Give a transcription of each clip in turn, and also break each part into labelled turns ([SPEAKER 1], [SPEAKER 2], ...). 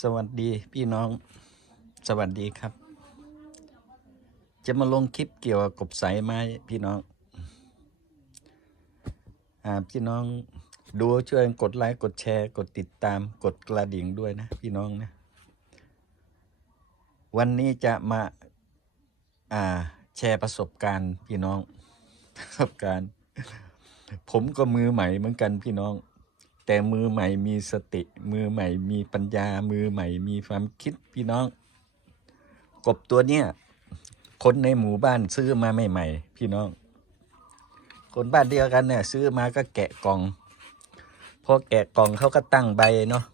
[SPEAKER 1] สวัสดีพี่น้อง สวัสดีครับ จะมาลงคลิปเกี่ยวกับกบสายไม้พี่น้องอ่าพี่น้องดูช่วยกดไลค์กดแชร์ กดติดตามกดกระดิ่งด้วยนะ พี่น้องนะ วันนี้จะมาอ่าแชร์ประสบการณ์พี่น้องประสบการณ์ ผมก็มือใหม่เหมือนกันพี่น้อง แต่มือใหม่มีสติ มือใหม่มีปัญญา มือใหม่มีความคิดพี่น้อง กบตัวเนี้ยคนในหมู่บ้านซื้อมาใหม่ๆพี่น้อง คนบ้านเดียวกันเนี่ยซื้อมาก็แกะกล่อง พอแกะกล่องเขาก็ตั้งใบเนาะ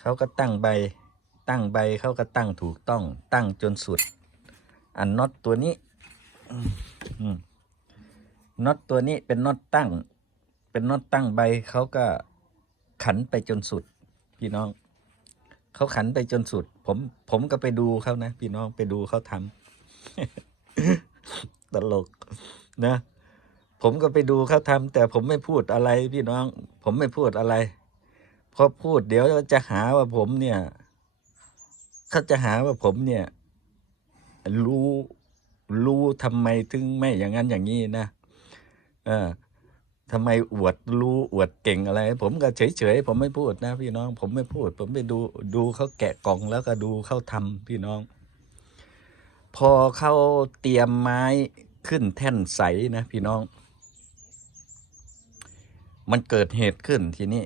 [SPEAKER 1] เขาก็ตั้งใบ ตั้งใบเขาก็ตั้งถูกต้อง ตั้งจนสุด อันน็อตตัวนี้น็อตตัวนี้เป็นน็อตตั้ง เป็นน็อตตั้งใบเขาก็ขันไปจนสุด พี่น้อง เขาขันไปจนสุด ผมผมก็ไปดูเขานะ พี่น้องไปดูเขาทำตลกนะ ผมก็ไปดูเขาทำแต่ผมไม่พูดอะไร พี่น้อง ผมไม่พูดอะไรพราะพูดเดี๋ยวจะหาว่าผมเนี่ยเขาจะหาว่าผมเนี่ย รู้รู้ทำไมถึงไม่อย่างนั้นอย่างนี้นะเออ ทำไมอวดรู้อวดเก่งอะไร ผมก็เฉยๆผมไม่พูดนะ พี่น้อง ผมไม่พูด ผมไปดูดูเขาแกะกล่องแล้วก็ดูเขาทำพี่น้อง พอเขาเตรียมไม้ขึ้นแท่นใสนะ พี่น้อง มันเกิดเหตุขึ้นทีนี้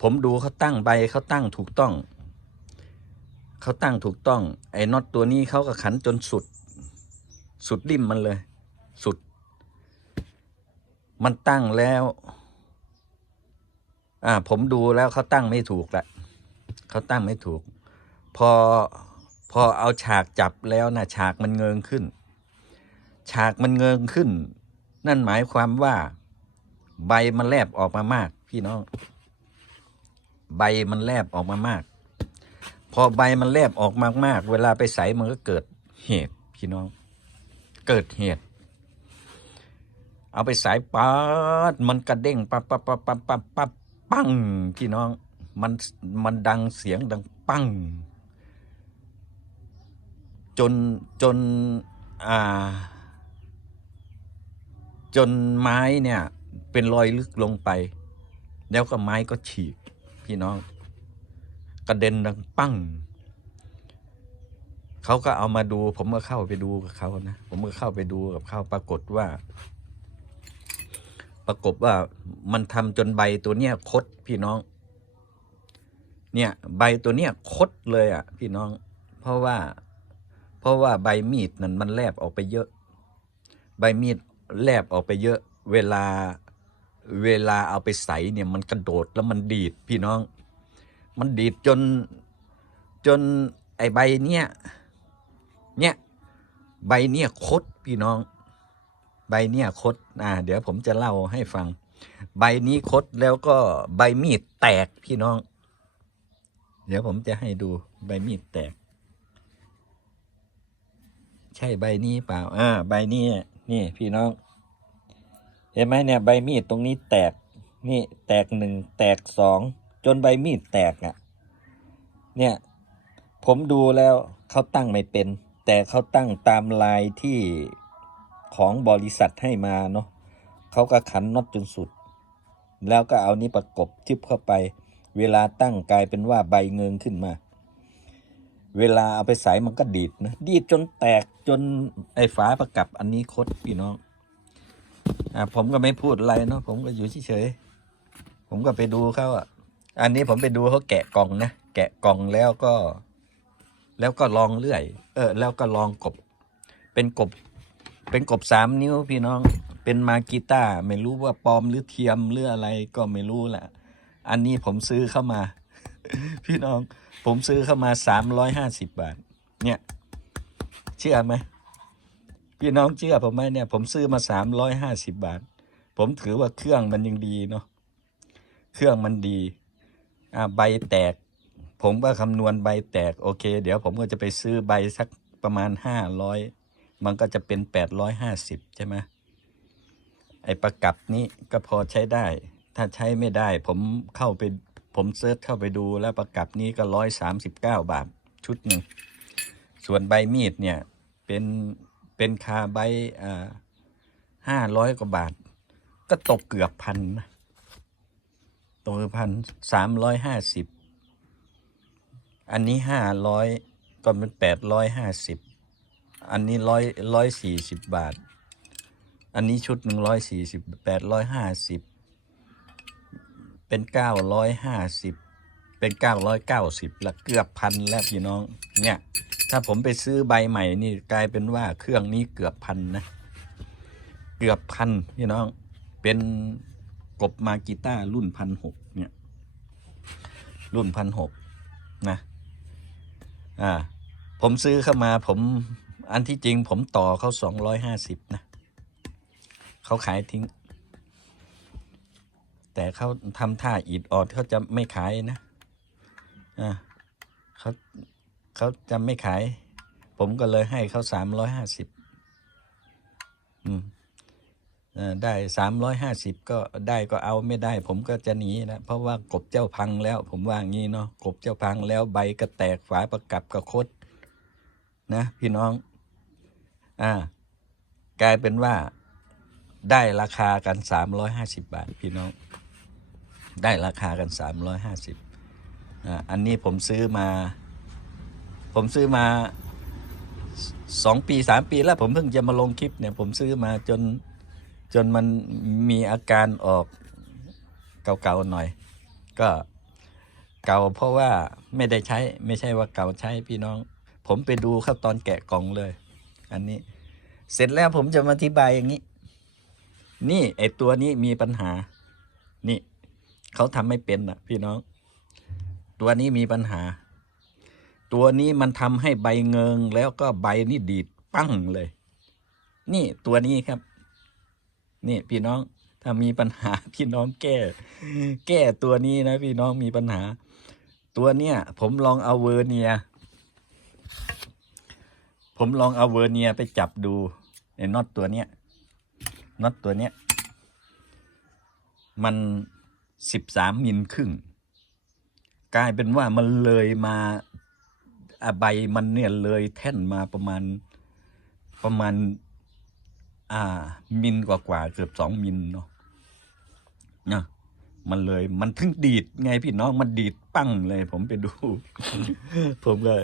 [SPEAKER 1] ผมดูเขาตั้งใบเขาตั้งถูกต้องเขาตั้งถูกต้อง ไอ้น็อตตัวนี้เขาก็ขันจนสุด สุดริมมันเลย สุด มันตั้งแล้ว อ่า ผมดูแล้วเขาตั้งไม่ถูกละเขาตั้งไม่ถูก พอพอเอาฉากจับแล้วนะฉากมันเงิงขึ้น ฉากมันเงิงขึ้น นั่นหมายความว่า ใบมันแลบออกมามาก พี่น้อง ใบมันแลบออกมามาก พอใบมันแลบออกมากๆเวลาไปใส่มันก็เกิดเหตุพี่น้อง เกิดเหตุ เอาไปสายปัดมันกระเด้งปั๊บปั๊บปั๊บปั๊บปั๊บปั๊บปั้งพี่น้องมันมันดังเสียงดังปั้งจนจนอ่า จนไม้เนี่ย เป็นรอยลึกลงไป แล้วก็ไม้ก็ฉีกพี่น้อง กระเด็นดังปั้งเขาก็เอามาดู ผมก็เข้าไปดูกับเขานะ ผมก็เข้าไปดูกับเขาปรากฏว่า ปรากฏว่ามันทำจนใบตัวเนี้ยคดพี่น้อง เนี่ยใบตัวเนี้ยคดเลยอะ พี่น้อง เพราะว่า เพราะว่าใบมีดนั้นมันแลบออกไปเยอะ ใบมีดแลบออกไปเยอะ เวลาเวลาเอาไปใส่เนี่ยมันกระโดดแล้วมันดีดพี่น้อง มันดีดจนจนไอใบเนี้ยเนี่ยใบเนี้ยคดพี่น้อง ใบเนี่ยคดอ่าเดี๋ยวผมจะเล่าให้ฟัง ใบนี้คดแล้วก็ใบมีดแตกพี่น้อง เดี๋ยวผมจะให้ดูใบมีดแตก ใช่ใบนี้เปล่า อ่า ใบนี้นี่พี่น้อง เห็นไหมเนี่ย ใบมีดตรงนี้แตก นี่แตกหนึ่งแตกสองจนใบมีดแตกอะ่ะ เนี่ย ผมดูแล้วเขาตั้งไม่เป็น แต่เขาตั้งตามลายที่ ของบริษัทให้มาเนาะเขาก็ขันน็อตจนสุด แล้วก็เอานี้ประกบจิบเข้าไป เวลาตั้งกลายเป็นว่าใบเงิงขึ้นมา เวลาเอาไปใส่มันก็ดีดนะ ดีดจนแตกจนไอ้ฝาประกับอันนี้คดพี่น้องอ่าผมก็ไม่พูดอะไรเนาะผมก็อยู่เฉยๆผมก็ไปดูเขาอะ อันนี้ผมไปดูเขาแกะกล่องนะแกะกล่องแล้วก็ แล้วก็ลองเลื่อย เออ แล้วก็ลองกบ เป็นกบ เป็นกบสามนิ้วพี่น้อง เป็นมากีต้า ไม่รู้ว่าปลอมหรือเทียมหรืออะไรก็ไม่รู้แหละ อันนี้ผมซื้อเข้ามา พี่น้อง ผมซื้อเข้ามาสามร้อยห้าสิบบาท เนี่ย เชื่อไหมพี่น้องเชื่อผมไหมเนี่ย ผมซื้อมาสามร้อยห้าสิบบาท ผมถือว่าเครื่องมันยังดีเนาะ เครื่องมันดี อ่าใบแตก ผมก็คำนวณใบแตก โอเค เดี๋ยวผมก็จะไปซื้อใบสักประมาณห้าร้อย มันก็จะเป็นแปดร้อยห้าสิบใช่ไหมไอ้ประกับนี้ก็พอใช้ได้ ถ้าใช้ไม่ได้ผมเข้าไปผมเซิร์ชเข้าไปดูแล้วประกับนี้ก็ร้อยสามสิบเก้าบาทชุดหนึ่ง ส่วนใบมีดเนี่ย เป็นเป็นคาใบอ่าห้าร้อยกว่าบาท ก็ตกเกือบพันนะตกเกือบพันสามร้อยห้าสิบอันนี้ห้าร้อยก็เป็นแปดร้อยห้าสิบ อันนี้ร้อยร้อยสี่สิบบาท อันนี้ชุดหนึ่งร้อยสี่สิบแปดร้อยห้าสิบเป็นเก้าร้อยห้าสิบเป็นเก้าร้อยเก้าสิบละเกือบพันแล้วพี่น้อง เนี่ย ถ้าผมไปซื้อใบใหม่นี่กลายเป็นว่าเครื่องนี้เกือบพันนะ เกือบพันพี่น้อง เป็นกบมากีต้ารุ่นพันหกเนี่ย รุ่นพันหกนะ อ่า ผมซื้อเข้ามาผม อันที่จริงผมต่อเขาสองร้อยห้าสิบนะ เขาขายทิ้ง แต่เขาทำท่าอีดออดเขาจะไม่ขายนะอ่าเขาเขาจะไม่ขาย ผมก็เลยให้เขาสามร้อยห้าสิบอืมอ่ได้สามร้อยห้าสิบก็ได้ก็เอาไม่ได้ ผมก็จะหนีนะเพราะว่ากบเจ้าพังแล้ว ผมว่างี้เนาะกบเจ้าพังแล้วใบก็แตกฝาประกับก็คดนะ พี่น้อง อ่ากลายเป็นว่าได้ราคากันสามร้อยห้าสิบบาทพี่น้อง ได้ราคากันสามร้อยห้าสิบอ่าอันนี้ผมซื้อมา ผมซื้อมาสองปีสามปีแล้วผมเพิ่งจะมาลงคลิปเนี่ย ผมซื้อมาจนจนมันมีอาการออกเก่าๆหน่อย ก็เก่าเพราะว่าไม่ได้ใช้ไม่ใช่ว่าเก่าใช้พี่น้อง ผมไปดูเข้าตอนแกะกล่องเลย อันนี้ เสร็จแล้วผมจะมาอธิบายอย่างนี้ นี่ไอตัวนี้มีปัญหา นี่เขาทำไม่เป็นอะ พี่น้อง ตัวนี้มีปัญหา ตัวนี้มันทำให้ใบเงิงแล้วก็ใบนี่ดีดปั้งเลย นี่ตัวนี้ครับ นี่พี่น้องถ้ามีปัญหาพี่น้องแก้ แก้ตัวนี้นะ พี่น้องมีปัญหา ตัวเนี้ยผมลองเอาเวอร์เนีย ผมลองเอาเวอร์เนียไปจับดูไอ้น็อตตัวเนี้ยน็อตตัวเนี้ย มันสิบสามมิลครึ่ง กลายเป็นว่ามันเลยมาใบมันเนี่ยเลยแท่นมาประมาณประมาณ อ่า มิลกว่ากว่าเกือบสองมิลเนาะนะมันเลยมันถึงดีดไงพี่น้องมันดีดปั้งเลย ผมไปดู ผมก็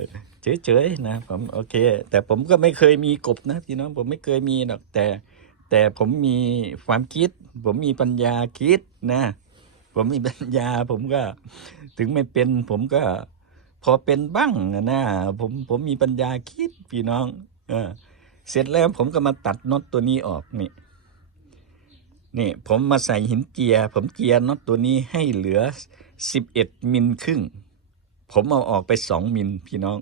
[SPEAKER 1] เฉยๆนะผมโอเค แต่ผมก็ไม่เคยมีกบนะพี่น้องผมไม่เคยมีหรอกแต่ แต่ผมมีความคิด ผมมีปัญญาคิดนะ ผมมีปัญญาผมก็ ถึงไม่เป็น ผมก็ พอเป็นบ้างนะผมผมมีปัญญาคิดพี่น้อง เออ เสร็จแล้วผมก็มาตัดน็อตตัวนี้ออกนี่นี่ผมมาใส่หินเจีย ผมเจียน็อตตัวนี้ให้เหลือสิบเอ็ดมิลครึ่ง ผมเอาออกไปสองมิลพี่น้อง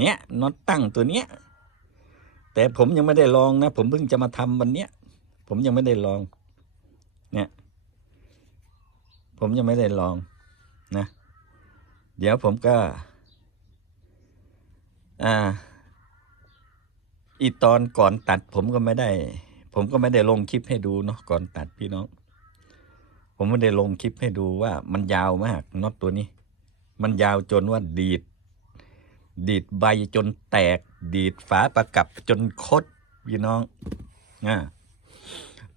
[SPEAKER 1] เนี้ยน็อตตั้งตัวเนี้ยแต่ผมยังไม่ได้ลองนะ ผมเพิ่งจะมาทำวันเนี้ยผมยังไม่ได้ลอง เนี่ย ผมยังไม่ได้ลองนะ เดี๋ยวผมก็ อ่า อีตอนก่อนตัด ผมก็ไม่ได้ ผมก็ไม่ได้ลงคลิปให้ดูเนาะก่อนตัดพี่น้อง ผมไม่ได้ลงคลิปให้ดูว่ามันยาวมากน็อตตัวนี้ มันยาวจนว่าดีด ดีดใบจนแตก ดีดฝาประกับจนคดพี่น้องอ่า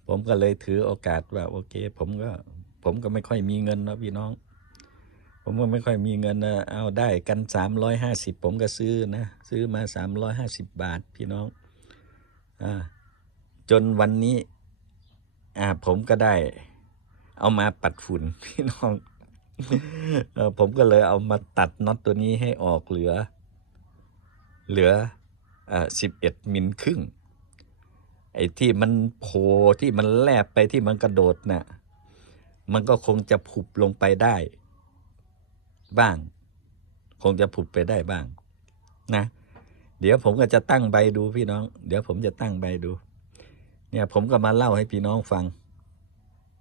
[SPEAKER 1] ผมก็เลยถือโอกาสว่าโอเค ผมก็ ผมก็ไม่ค่อยมีเงินนะพี่น้อง ผมก็ไม่ค่อยมีเงินนะเอาได้กันสามร้อยห้าสิบผมก็ซื้อนะซื้อมาสามร้อยห้าสิบบาทพี่น้องอ่าจนวันนี้อ่าผมก็ได้ เอามาปัดฝุ่นพี่น้องอผมก็เลยเอามาตัดน็อตตัวนี้ให้ออกเหลือ เหลืออ่าสิบเอ็ดมิลครึ่ง ไอ้ที่มันโผล่ที่มันแลบไปที่มันกระโดดน่ะ มันก็คงจะผุบลงไปได้ บ้าง คงจะผุบไปได้บ้าง นะ เดี๋ยวผมก็จะตั้งใบดูพี่น้อง เดี๋ยวผมจะตั้งใบดู เนี่ยผมก็มาเล่าให้พี่น้องฟัง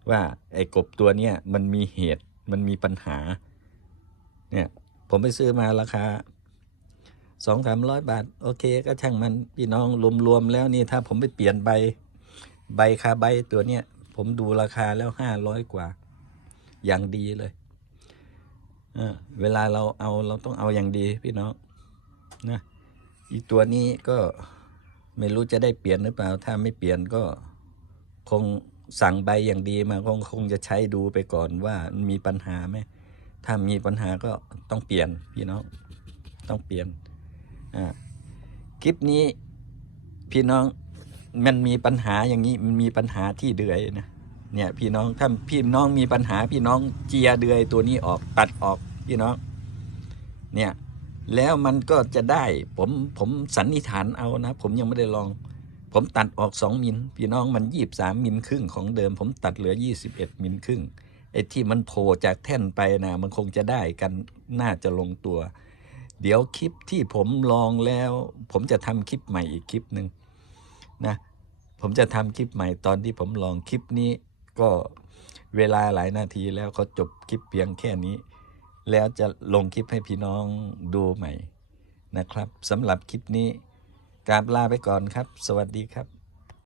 [SPEAKER 1] ว่าไอ้กบตัวเนี้ยมันมีเหตุ มันมีปัญหา เนี่ย ผมไปซื้อมาราคา สองสามร้อยบาท โอเค ก็ช่างมันพี่น้องรวมๆแล้วนี่ถ้าผมไปเปลี่ยนใบ ใบคาใบตัวเนี้ยผมดูราคาแล้วห้าร้อยกว่า อย่างดีเลยเออเวลาเราเอาเราต้องเอาอย่างดีพี่น้องนะอีตัวนี้ก็ไม่รู้จะได้เปลี่ยนหรือเปล่า ถ้าไม่เปลี่ยนก็คงสั่งใบอย่างดีมาคงคงจะใช้ดูไปก่อนว่ามีปัญหาไหมถ้ามีปัญหาก็ต้องเปลี่ยนพี่น้องต้องเปลี่ยน คลิปนี้พี่น้องมันมีปัญหาอย่างนี้มันมีปัญหาที่เดือยนะเนี่ย พี่น้องถ้าพี่น้องมีปัญหาพี่น้องเจียเดือยตัวนี้ออกตัดออกพี่น้อง เนี่ย แล้วมันก็จะได้ผมผมสันนิษฐานเอานะ ผมยังไม่ได้ลอง ผมตัดออกสองมิลพี่น้องมันยี่บสามมิลครึ่งของเดิม ผมตัดเหลือยี่สิบเอ็ดมิลครึ่งไอ้ที่มันโผล่จากแท่นไปนะมันคงจะได้กันน่าจะลงตัว เดี๋ยวคลิปที่ผมลองแล้ว ผมจะทำคลิปใหม่อีกคลิปหนึ่งนะผมจะทำคลิปใหม่ตอนที่ผมลองคลิปนี้ ก็เวลาหลายนาทีแล้วเขาจบคลิปเพียงแค่นี้ แล้วจะลงคลิปให้พี่น้องดูใหม่นะครับสำหรับคลิปนี้กราบลาไปก่อนครับ สวัสดีครับ